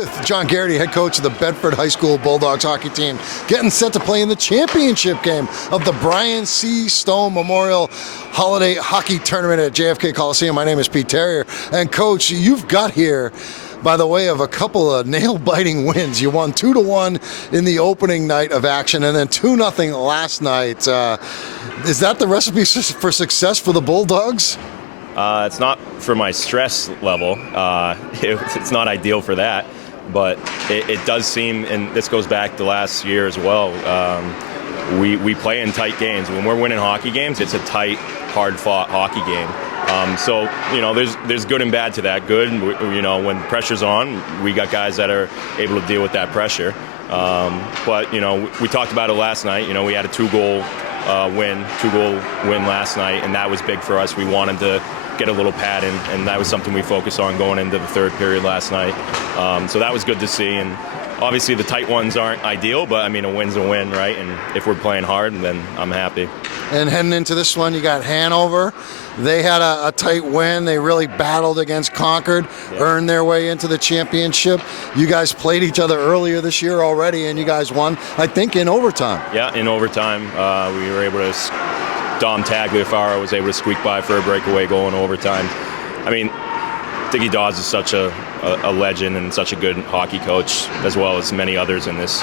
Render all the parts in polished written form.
with John Garrity, head coach of the Bedford High School Bulldogs hockey team, getting set to play in the championship game of the Brian C. Stone Memorial Holiday Hockey Tournament at JFK Coliseum. My name is Pete Tarrier, and Coach, you've got here by the way of a couple of nail-biting wins. You won 2-1 in the opening night of action, and then 2-0 last night. Is that the recipe for success for the Bulldogs? It's not for my stress level. It's not ideal for that, but it does seem, and this goes back to last year as well, we play in tight games. When we're winning hockey games, it's a tight, hard-fought hockey game. So, there's good and bad to that. Good, when pressure's on, we got guys that are able to deal with that pressure. But, we talked about it last night. We had a two-goal win last night, and that was big for us. We wanted to get a little pad in, and that was something we focused on going into the third period last night. So that was good to see, and obviously the tight ones aren't ideal, but a win's a win, right? And if we're playing hard, then I'm happy. And heading into this one, you got Hanover. They had a tight win. They really battled against Concord, earned their way into the championship. You guys played each other earlier this year already, and you guys won, I think, in overtime. Yeah, in overtime. We were able to, Dom Tagliaferro was able to squeak by for a breakaway goal in overtime. Diggy Dawes is such a legend and such a good hockey coach, as well as many others in this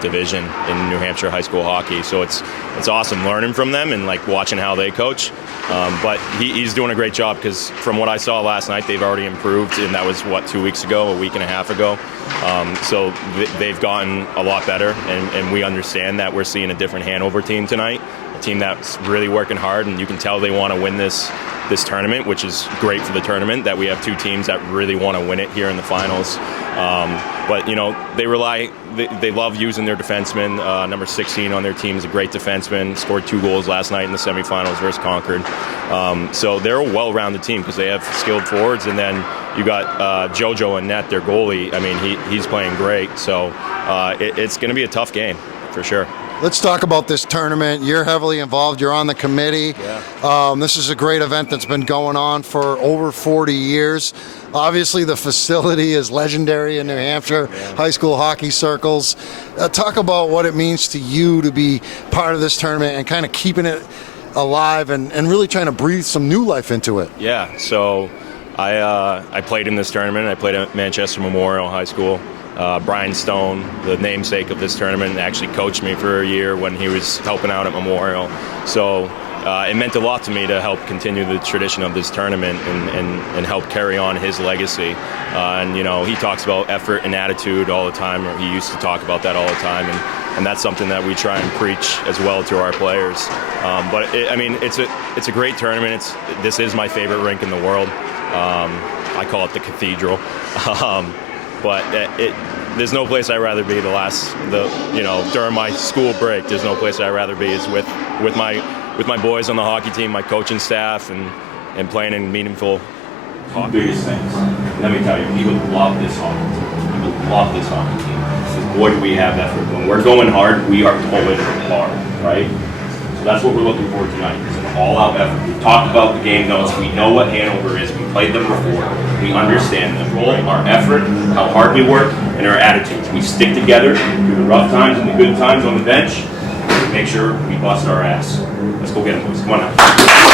division in New Hampshire high school hockey. So it's awesome learning from them and watching how they coach. But he's doing a great job, because from what I saw last night, they've already improved, and that was 2 weeks ago, a week and a half ago. So they've gotten a lot better, and we understand that we're seeing a different Hanover team tonight, a team that's really working hard, and you can tell they want to win this tournament, which is great for the tournament, that we have two teams that really want to win it here in the finals. But they love using their defenseman. Number 16 on their team is a great defenseman, scored 2 goals last night in the semifinals versus Concord. So they're a well-rounded team, because they have skilled forwards, and then you got JoJo and net, their goalie. He's playing great, so it's going to be a tough game for sure. Let's talk about this tournament. You're heavily involved. You're on the committee. Yeah. This is a great event that's been going on for over 40 years. Obviously, the facility is legendary in New Hampshire high school hockey circles. Talk about what it means to you to be part of this tournament and kind of keeping it alive and really trying to breathe some new life into it. Yeah, so I played in this tournament. I played at Manchester Memorial High School. Brian Stone, the namesake of this tournament, actually coached me for a year when he was helping out at Memorial. So it meant a lot to me to help continue the tradition of this tournament and help carry on his legacy. He talks about effort and attitude all the time, or he used to talk about that all the time, and that's something that we try and preach as well to our players. But it's a great tournament. This is my favorite rink in the world. I call it the Cathedral. But there's no place I'd rather be during my school break. There's no place I'd rather be is with my boys on the hockey team, my coaching staff, and playing in meaningful hockey. Biggest things. Let me tell you, he would love this hockey team. He would love this hockey team. Because boy, do we have effort. When we're going hard, we are pulling hard, right? So that's what we're looking for tonight. It's an all-out effort. We've talked about the game notes. We know what Hanover is. We played them before. We understand the role, our effort, how hard we work, and our attitudes. We stick together through the rough times and the good times on the bench. Make sure we bust our ass. Let's go get them, boys. Come on now.